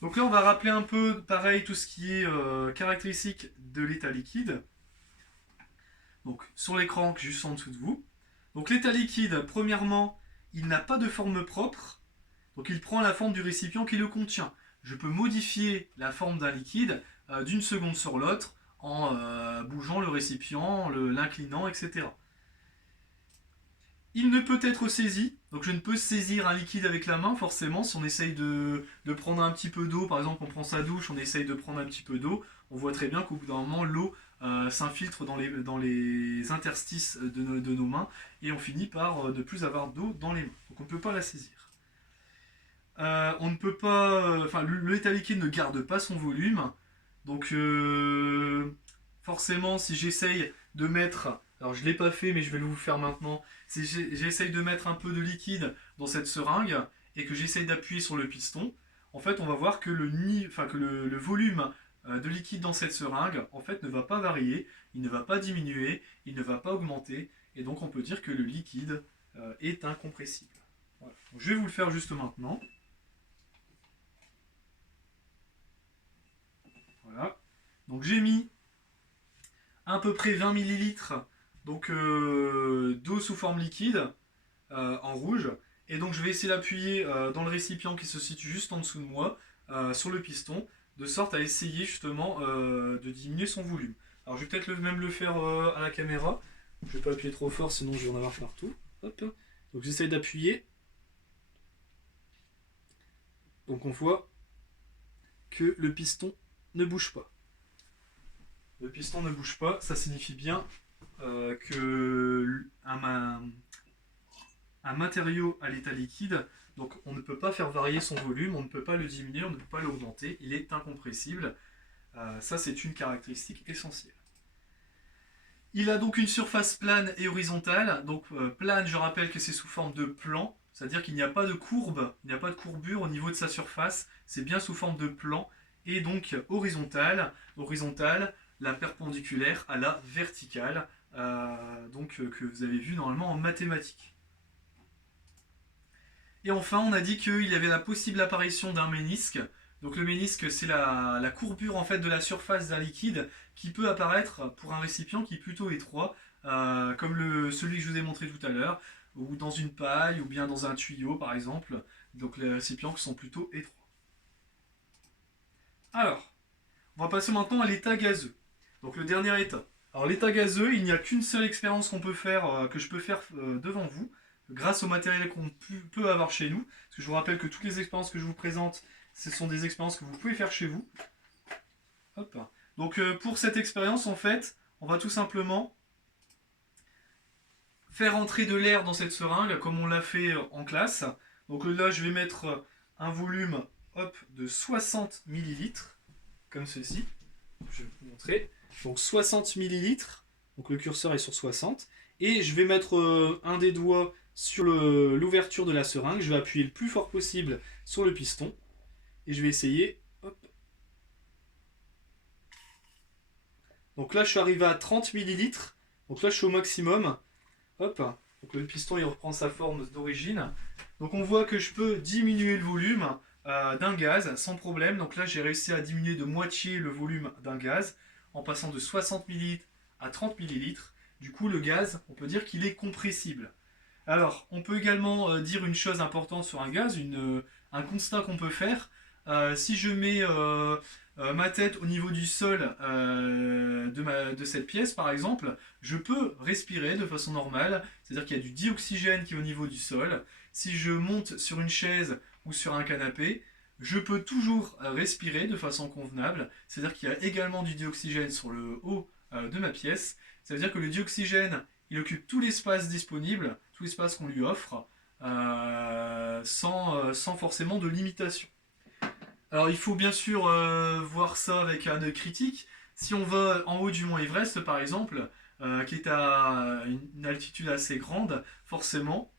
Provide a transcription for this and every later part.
Donc là, on va rappeler un peu, pareil, tout ce qui est caractéristique de l'état liquide. Donc sur l'écran juste en dessous de vous. Donc l'état liquide, premièrement, il n'a pas de forme propre. Donc il prend la forme du récipient qui le contient. Je peux modifier la forme d'un liquide d'une seconde sur l'autre en bougeant le récipient, l'inclinant, etc. Il ne peut être saisi, donc je ne peux saisir un liquide avec la main forcément. Si on essaye de prendre un petit peu d'eau, par exemple on prend sa douche, on essaye de prendre un petit peu d'eau, on voit très bien qu'au bout d'un moment l'eau s'infiltre dans les interstices de nos mains et on finit par ne plus avoir d'eau dans les mains. Donc on ne peut pas la saisir. On ne peut pas, enfin l'état liquide ne garde pas son volume, donc forcément si j'essaye de mettre, alors je ne l'ai pas fait mais je vais le vous faire maintenant, si j'essaye de mettre un peu de liquide dans cette seringue et que j'essaye d'appuyer sur le piston, en fait on va voir que le volume de liquide dans cette seringue en fait ne va pas varier, il ne va pas diminuer, il ne va pas augmenter et donc on peut dire que le liquide est incompressible. Voilà. Donc, je vais vous le faire juste maintenant. Voilà. Donc j'ai mis à peu près 20 millilitres d'eau sous forme liquide en rouge. Et donc je vais essayer d'appuyer dans le récipient qui se situe juste en dessous de moi sur le piston, de sorte à essayer justement de diminuer son volume. Alors je vais peut-être même le faire à la caméra. Je ne vais pas appuyer trop fort sinon je vais en avoir partout. Hop. Donc j'essaye d'appuyer. Donc on voit que le piston ne bouge pas. Le piston ne bouge pas, ça signifie bien que un matériau à l'état liquide, donc on ne peut pas faire varier son volume, on ne peut pas le diminuer, on ne peut pas l'augmenter, il est incompressible. Ça c'est une caractéristique essentielle. Il a donc une surface plane et horizontale. Donc plane, je rappelle que c'est sous forme de plan, c'est-à-dire qu'il n'y a pas de courbe, il n'y a pas de courbure au niveau de sa surface, c'est bien sous forme de plan. Et donc horizontale, la perpendiculaire à la verticale, que vous avez vu normalement en mathématiques. Et enfin, on a dit qu'il y avait la possible apparition d'un ménisque. Donc le ménisque, c'est la courbure en fait de la surface d'un liquide qui peut apparaître pour un récipient qui est plutôt étroit, comme celui que je vous ai montré tout à l'heure, ou dans une paille, ou bien dans un tuyau par exemple. Donc les récipients qui sont plutôt étroits. Alors, on va passer maintenant à l'état gazeux. Donc le dernier état. Alors l'état gazeux, il n'y a qu'une seule expérience qu'on peut faire, que je peux faire devant vous, grâce au matériel qu'on peut avoir chez nous. Parce que je vous rappelle que toutes les expériences que je vous présente, ce sont des expériences que vous pouvez faire chez vous. Hop. Donc pour cette expérience, en fait, on va tout simplement faire entrer de l'air dans cette seringue, comme on l'a fait en classe. Donc là, je vais mettre un volume de 60 millilitres, comme ceci. Je vais vous montrer. Donc 60 millilitres, donc le curseur est sur 60, et je vais mettre un des doigts sur l'ouverture de la seringue, je vais appuyer le plus fort possible sur le piston, et je vais essayer. Hop. Donc là je suis arrivé à 30 millilitres, donc là je suis au maximum. Hop. Donc le piston il reprend sa forme d'origine. Donc on voit que je peux diminuer le volume d'un gaz sans problème. Donc là j'ai réussi à diminuer de moitié le volume d'un gaz en passant de 60 ml à 30 ml. Du coup le gaz, on peut dire qu'il est compressible. Alors on peut également dire une chose importante sur un gaz, un constat qu'on peut faire. Si je mets ma tête au niveau du sol de cette pièce par exemple, je peux respirer de façon normale, c'est-à-dire qu'il y a du dioxygène qui est au niveau du sol. Si je monte sur une chaise ou sur un canapé, je peux toujours respirer de façon convenable, c'est-à-dire qu'il y a également du dioxygène sur le haut de ma pièce. Ça veut dire que le dioxygène, il occupe tout l'espace disponible, tout l'espace qu'on lui offre, sans forcément de limitation. Alors il faut bien sûr voir ça avec un œil critique. Si on va en haut du mont Everest par exemple, qui est à une altitude assez grande, forcément,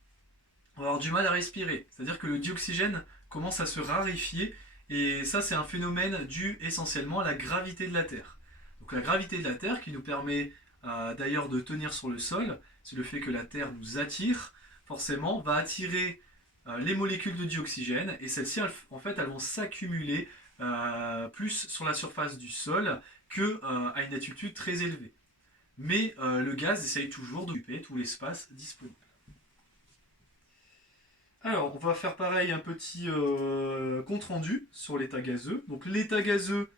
on va avoir du mal à respirer. C'est-à-dire que le dioxygène commence à se raréfier et ça c'est un phénomène dû essentiellement à la gravité de la Terre. Donc la gravité de la Terre qui nous permet d'ailleurs de tenir sur le sol, c'est le fait que la Terre nous attire, forcément va attirer les molécules de dioxygène et celles-ci en fait elles vont s'accumuler plus sur la surface du sol que à une altitude très élevée. Mais le gaz essaye toujours d'occuper tout l'espace disponible. Alors, on va faire pareil, un petit compte rendu sur l'état gazeux. Donc l'état gazeux,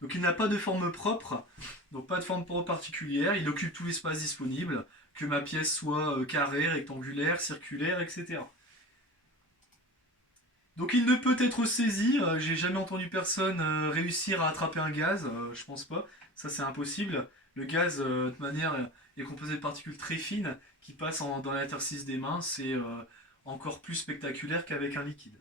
donc il n'a pas de forme propre, donc pas de forme particulière, il occupe tout l'espace disponible, que ma pièce soit carrée, rectangulaire, circulaire, etc. Donc il ne peut être saisi, j'ai jamais entendu personne réussir à attraper un gaz, je pense pas, ça c'est impossible. Le gaz, de toute manière, est composé de particules très fines qui passent dans l'interstice des mains, c'est encore plus spectaculaire qu'avec un liquide.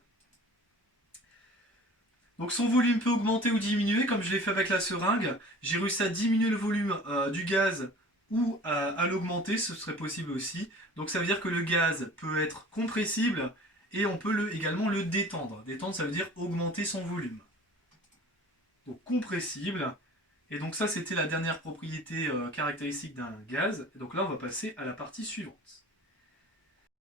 Donc son volume peut augmenter ou diminuer, comme je l'ai fait avec la seringue. J'ai réussi à diminuer le volume du gaz ou à l'augmenter, ce serait possible aussi. Donc ça veut dire que le gaz peut être compressible et on peut également le détendre. Détendre, ça veut dire augmenter son volume. Donc compressible. Et donc ça, c'était la dernière propriété caractéristique d'un gaz. Et donc là, on va passer à la partie suivante.